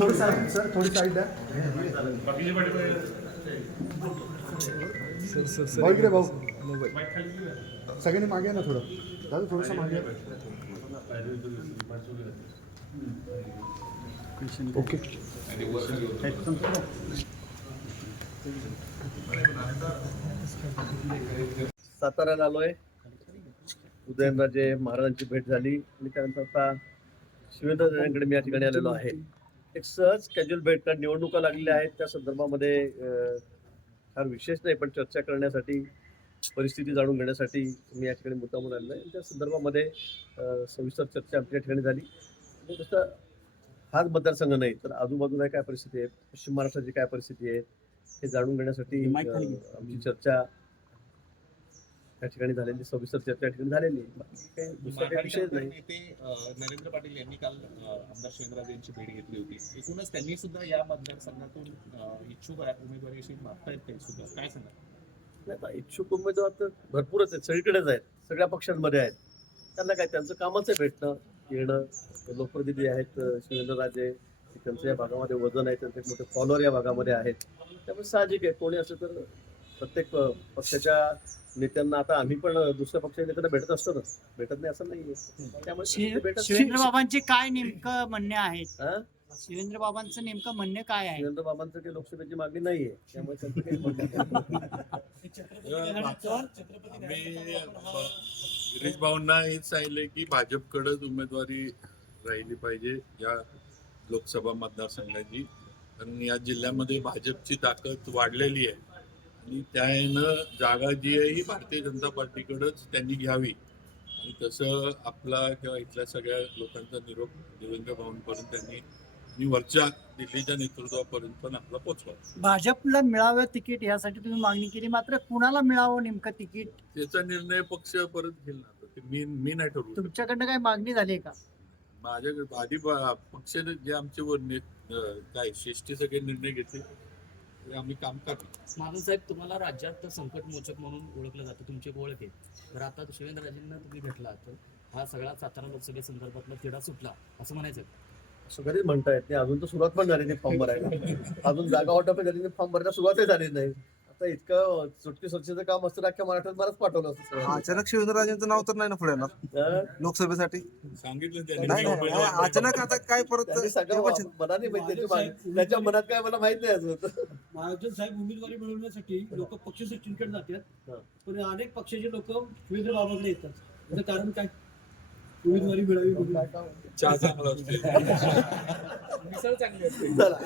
थोडी side sir थोडी side द्या. भाऊ इकडे भाऊ. सगळ्यांनी मागे ना थोडं. दादा थोडंसं मागे. ओके साताऱ्याला आलोय उदयनराजे महाराजांची भेट झाली. आणि त्यानंतर आता शिवेंद्रराजांकडे मी या ठिकाणी आलेलो आहे. एक सहज कॅज्युअल भेट कारण निवडणुका लागलेल्या आहेत. त्या संदर्भामध्ये अं, फार विशेष नाही पण चर्चा करण्यासाठी परिस्थिती जाणून घेण्यासाठी मी या ठिकाणी मुद्दा म्हणून आलेलो आहे. आणि त्या संदर्भामध्ये सविस्तर चर्चा आमच्या ठिकाणी झाली. तसं हाच मतदारसंघ नाही. तर आजूबाजूला काय परिस्थिती आहे? पश्चिम महाराष्ट्राची काय परिस्थिती आहे हे जाणून घेण्यासाठी आमची चर्चा या ठिकाणी झालेली सविस्तर चर्चा या ठिकाणी झालेली आहे. बाकी काही दुसरा काही विषयच नाही. नेते अ, नरेंद्र पाटील यांनी काल आमदार शिवेंद्रराजे यांची भेट घेतली होती. एकूणच त्यांनी सुद्धा या मतदारसंघातून इच्छुक आहे उमेदवारीविषयी मागतायत काही सुद्धा. काय सांगा इच्छुक उमेदवार तर भरपूरच आहेत. सगळीकडेच आहेत. सगळ्या पक्षांमध्ये आहेत. त्यांना काय त्यांचं कामच आहे भेटणं. येणं लोकप्रतिनिधी आहेत शिवेंद्रराजे त्यांचं या भागामध्ये वजन आहे त्यांचे मोठे फॉलोअर या भागामध्ये आहेत. त्यामुळे साहजिक आहे कोणी असं तर प्रत्येक पक्षाच्या नेत्यांना आता आम्ही पण दुसऱ्या पक्षाच्या नेत्यांना भेटत असतो ना. भेटत नाही असं नाहीये. त्यामुळे बाबांचे काय नेमकं म्हणणे आहेत? हा? शिवेंद्र बाबांचं नेमकं म्हणणे काय आहे? शिवेंद्र बाबांचं काही लोकसभेची मागणी नाहीये त्यामुळे त्यांचं काही म्हणणं नाही. आम्ही गिरीश भाऊंना हेच सांगितले की भाजपकडेच उमेदवारी राहिली पाहिजे या लोकसभा मतदारसंघाची. कारण या जिल्ह्यामध्ये भाजपची ताकद वाढलेली आहे. आणि त्यानं जागा जी आहे ही भारतीय जनता पार्टीकडेच त्यांनी घ्यावी. आणि तसं आपला किंवा इथल्या सगळ्या लोकांचा निरोप देवेंद्र भाऊंपर्यंत त्यांनी आणि वरच्या दिल्लीच्या नेतृत्वापर्यंत पण आपला पोचवा भाजपला मिळावं तिकीट यासाठी तुम्ही मागणी केली मात्र कुणाला मिळावं नेमकं तिकीट? त्याचा निर्णय पक्ष परत घेईल ना ते मी मी नाही ठरवू शकत. तुमच्याकडनं काय मागणी झाली आहे का? माझ्याकडे आधी ब- पक्षाने जे आमचे वर ने- अं, काय शिष्टी सगळे निर्णय घेतले ते आम्ही काम करतो महाजन साहेब तुम्हाला राज्यात संकट मोचक म्हणून ओळखलं जातं तुमची एक ओळख आहे. तर आता शिवेंद्रराजेंना तुम्ही भेटला तर हा सगळा सातारा लोकसभेसंदर्भातला तिढा सुटला असं म्हणायचं असं कधीच म्हणता येत नाही. अजून तर सुरुवात पण झाली नाही फॉर्म भरायला. अजून जागा वाटप झाली नाही फॉर्म भरायला सुरुवातही झाली नाही. आता इतकं सुटकी स्वच्छतेचं काम असतं अख्ख्या महाराष्ट्रात बरंच पाठवलं असतं. अचानक शिवेंद्रराजेंचं नाव तर नाही ना पुढे येणार? हा? लोकसभेसाठी? सांगितलं त्यांनी. अचानक आता काय परत सगळं मनाने माहिती त्याच्या मनात काय मला माहीत नाही अजून. महाराष्ट्र साहेब उमेदवारी मिळवण्यासाठी लोक पक्षाचे चिंकट हा. जातात पण अनेक पक्षाचे लोक शिवेंद्र बाबांकडे येतात. कारण काय? उमेदवारी मिळावी म्हणून. चहा चांगला असते मिसळ चांगली असते. चला.